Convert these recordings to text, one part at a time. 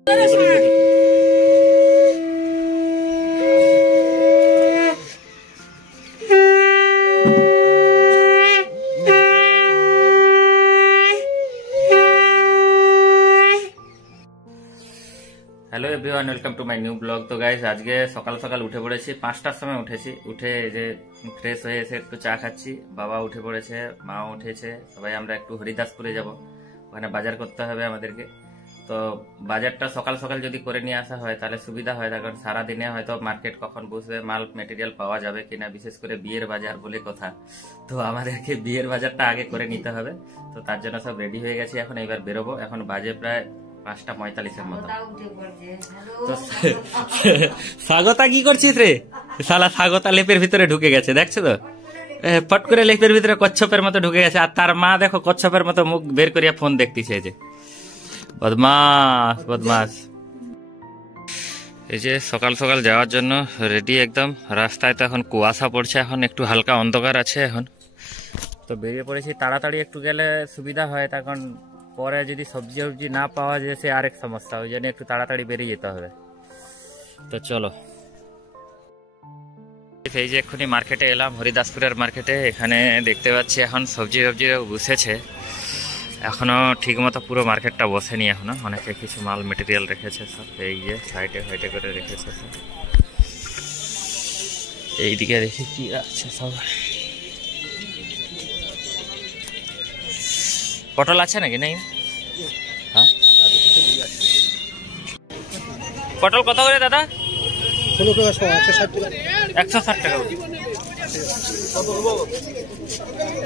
Hello everyone, welcome to my new blog. তো guys, আজকে সকাল সকাল উঠে পড়েছি, 5টার সময় উঠেছি। উঠে যে ফ্রেশ হয়ে এসে একটু চা খাচ্ছি। বাবা উঠে পড়েছে, মাও উঠেছে, সবাই আমরা একটু হরিদাসপুরে যাব, ওখানে বাজার করতে হবে আমাদেরকে। তো বাজারটা সকাল সকাল যদি করে নিয়ে আসা হয় তাহলে সুবিধা হয়, কারণ সারাদিনে হয়তো মার্কেট কখন বসবে, মাল মেটেরিয়াল পাওয়া যাবে কিনা, বিশেষ করে বিয়ের বাজার বলে কথা। তো আমাদেরকে বিয়ের বাজারটা আগে করে নিতে হবে। তো তার জন্য সব রেডি হয়ে গেছি, এখন এবার বেরোবো। এখন বাজে প্রায় 5:45 মতো। তো স্বাগতা কি করছিস রে? শালা স্বাগতা লেপের ভিতরে ঢুকে গেছে, দেখছো তো? ফট করে লেপের ভিতরে কচ্ছপের মতো ঢুকে গেছে। আর তার মা দেখো কচ্ছপের মতো মুখ বের করিয়া ফোন দেখতেছে। যে বদমাস বদমাস। এই যে সকাল সকাল যাওয়ার জন্য রেডি একদম। রাস্তায় তো এখন কুয়াশা পড়ছে, এখন একটু হালকা অন্ধকার আছে এখন। তো বেরিয়ে পড়েছি, তাড়াতাড়ি একটু গেলে সুবিধা হয়, তখন পরে যদি সবজি টবজি না পাওয়া যায় সে আরেক সমস্যা, ওই জন্য একটু তাড়াতাড়ি বেরিয়ে যেতে হবে। তো চলো, এই যে এক্ষুনি মার্কেটে এলাম, হরিদাসপুরের মার্কেটে। এখানে দেখতে পাচ্ছি এখন সবজি বসেছে, এখনো ঠিক মতো পুরো মার্কেটটা বসেনি এখনো। অনেকে কিছু মাল মেটেরিয়াল রেখেছে সব, এই যে সাইডে সাইডে করে রেখেছে সব। এইদিকে দেখি কি আছে সব। পটল আছে নাকি? নেই? হ্যাঁ, পটল কত করে দাদা? 160 টাকা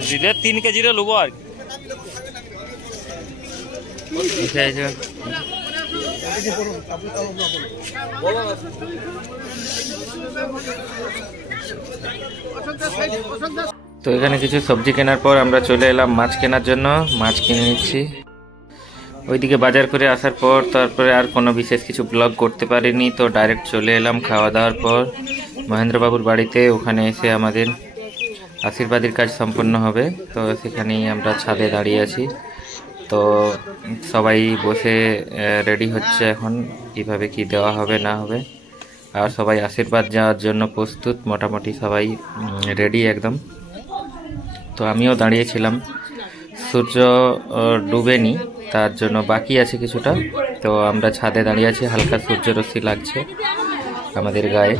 দিলে 3 কেজিরে লুবো আর কি। তো এখানে কিছু সবজি কেনার পর আমরা চলে এলাম মাছ কেনার জন্য। মাছ কিনে নিচ্ছি। ওইদিকে বাজার করে আসার পর তারপরে আর কোনো বিশেষ কিছু ব্লগ করতে পারিনি। তো ডাইরেক্ট চলে এলাম খাওয়া দাওয়ার পর মহেন্দ্রবাবুর বাড়িতে। ওখানে এসে আমাদের আশীর্বাদের কাজ সম্পন্ন হবে। তো সেখানেই আমরা ছাদে দাঁড়িয়ে আছি। তো সবাই বসে রেডি হচ্ছে এখন, কিভাবে কি দেওয়া হবে না হবে। আর সবাই আশীর্বাদ যাওয়ার জন্য প্রস্তুত, মোটামুটি সবাই রেডি একদম। তো আমিও দাঁড়িয়েছিলাম, সূর্য ডুবেনি, তার জন্য বাকি আছে কিছুটা। তো আমরা ছাদে দাঁড়িয়ে আছি, হালকা সূর্যরশ্মি লাগছে আমাদের গায়ে।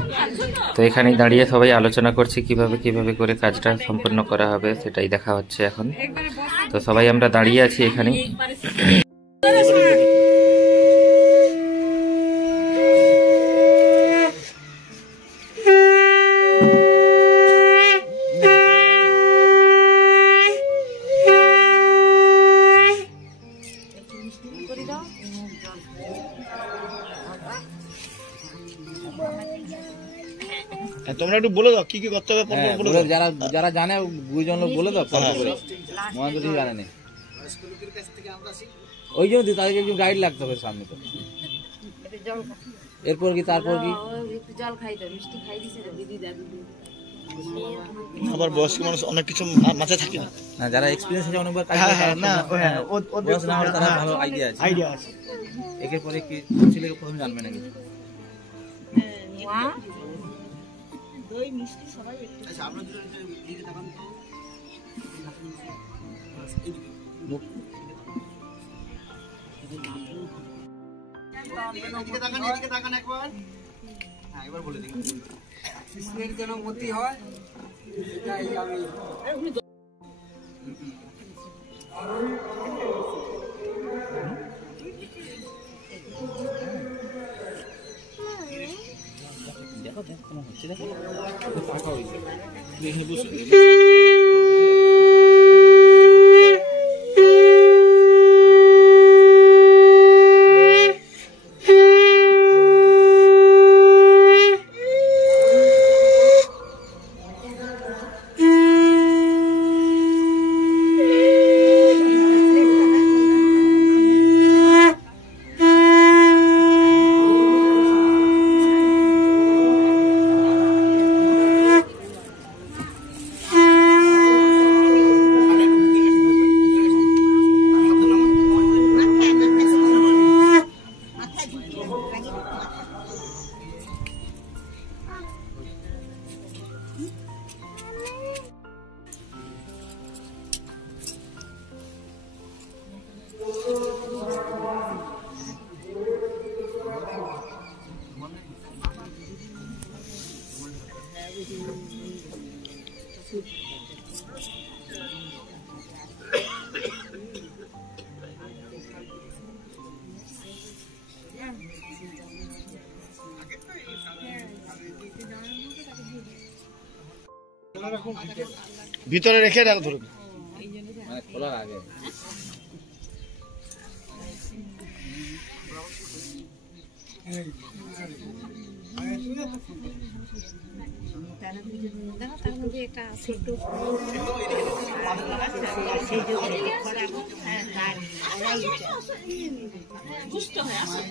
তো এখানেই দাঁড়িয়ে সবাই আলোচনা করছি কিভাবে করে কাজটা সম্পন্ন করা হবে, সেটাই দেখা হচ্ছে এখন। তো সবাই আমরা দাঁড়িয়ে আছি এখানেই। তোমরা একটু বলে দাও কি কি করতে হবে, যারা যারা জানে দুইজন লোক বলে দাও। মহেন্দ্র জানে না, ওই জন্য তাদেরকে একটু গাইড লাগতে হবে সামনে। তো এরপর কি তারপর কি জল খাইতে মিষ্টি খাই দিছে দিদি দাদু। আবার বয়স্ক মানুষ অনেক কিছু মাথায় থাকে না, যারা এক্সপেরিয়েন্স আছে অনেকবার কাজ তারা ভালো আইডিয়া আছে। একের পরে কি ছেলেকে প্রথম জানবে নাকি? দই মিষ্টি সবাই একটু। আচ্ছা, আপনারা দিকে তাকান তো। এদিকে তাকান একবার। হ্যাঁ, এবার বলে দিন। কৃষ্ণের যেন মতি হয়, এটাই আমি। দেখো কেমন হচ্ছে, দেখো পাকা হয়েছে। এখানে বসে ভিতরে রেখে রাখ ধরুন। মানে খোলার আগে তার মধ্যে একটা ছোট দুষ্ট হয়ে আছে।